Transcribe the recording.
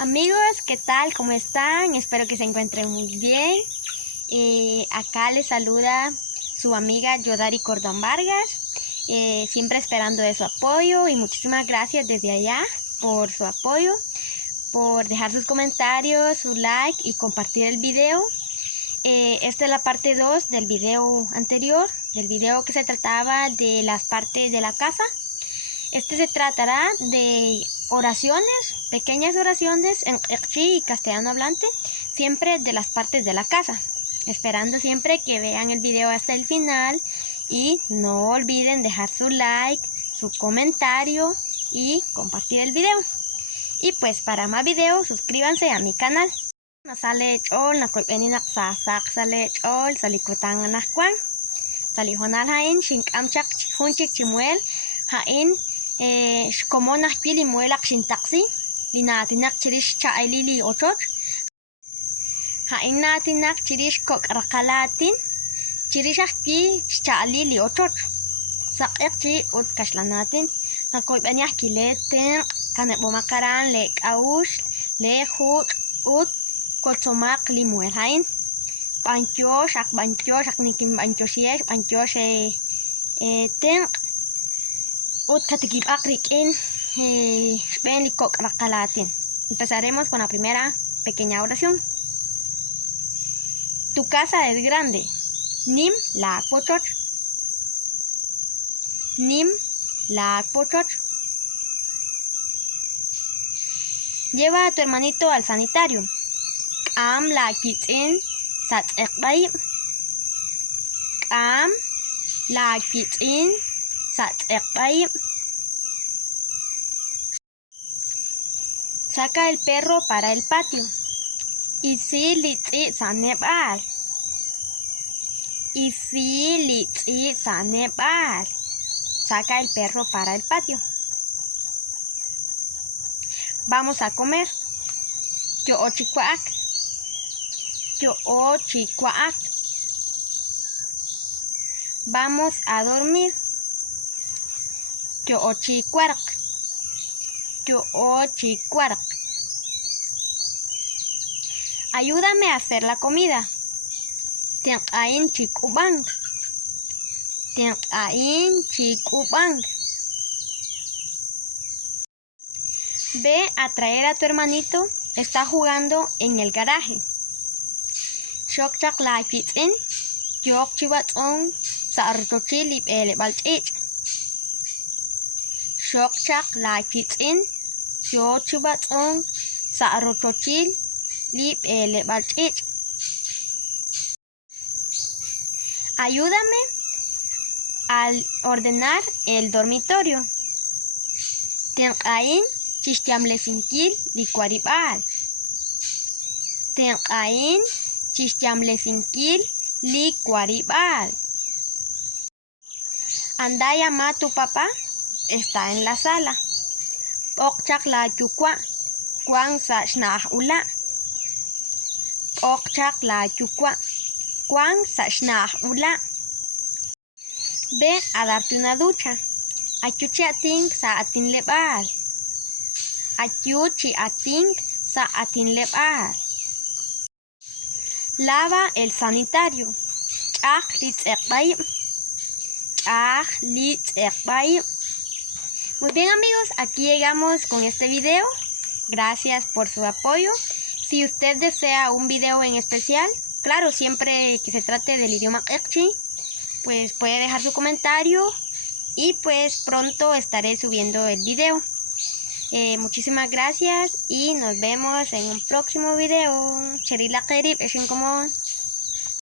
Amigos, ¿qué tal? ¿Cómo están? Espero que se encuentren muy bien. Acá les saluda su amiga Yodari Cordón Vargas, siempre esperando de su apoyo y muchísimas gracias desde allá por su apoyo, por dejar sus comentarios, su like y compartir el video. Esta es la parte 2 del video anterior, del video que se trataba de las partes de la casa. Este se tratará de oraciones, pequeñas oraciones en Iqchi y castellano hablante, siempre de las partes de la casa. Esperando siempre que vean el video hasta el final y no olviden dejar su like, su comentario y compartir el video. Y pues para más videos suscríbanse a mi canal. Nasale chol, nakoyeninak sasak sale chol, salikutan anakwan. Salijonal hain, shinkamchak hunchik chimuel, hain como nakpili muelak shintaksi, linatinak chirish chailili ochoch. Hain natinak chirish kokrakalatin, chirishaki chalili ochoch. Sakekchi ut kashlanatin, nakoybanyah kileten, kanebomakaran le kaush, le hut ut kotsomak limuel hain. Banchosh ak nikim banchoshiek, banchosh ten ut katikib akrikin ben likok rakalatin. Empezaremos con la primera pequeña oración. Tu casa es grande. Nim la pochoch. Nim la pochoch. Lleva a tu hermanito al sanitario. Am la pitzin sat ekbay. Am la pitzin sat ekbay. Saca el perro para el patio. Y si litzi sanebal. Y si litzi sanebal. Saca el perro para el patio. Vamos a comer. Yo ochicuac. Yo ochicuac. Vamos a dormir. Yo ochicuac. Yo ochicuac. Ayúdame a hacer la comida. Tianqain chikubang. Tianqain chikubang. Ve a traer a tu hermanito. Está jugando en el garaje. Shokchak la pitzin. Yok chiwatzon. Saartochilip ele balchich. Shokchak la pitzin. Yok chiwatzon. Saartochil. Lip ele balchich. Ayúdame al ordenar el dormitorio. Tianqain chishtiamlesinkil licuaribal. Tianqain chishtiamlesinkil licuaribal. Anda a llamar a tu papá. Está en la sala. Okchak la chukwa. Kwang sa shnah ula. Okchak la chukwa. Kwang sa shnah ula. Ve a darte una ducha. Ayuchi ating sa atin lebal. Ayuchi ating sa atin lebal. Lava el sanitario. Chak litzekbay. Chak litzekbay. Muy bien amigos, aquí llegamos con este video. Gracias por su apoyo. Si usted desea un video en especial, claro, siempre que se trate del idioma Iqchi, pues puede dejar su comentario y pues pronto estaré subiendo el video. Muchísimas gracias y nos vemos en un próximo video. Cherila Kerib, es incomún.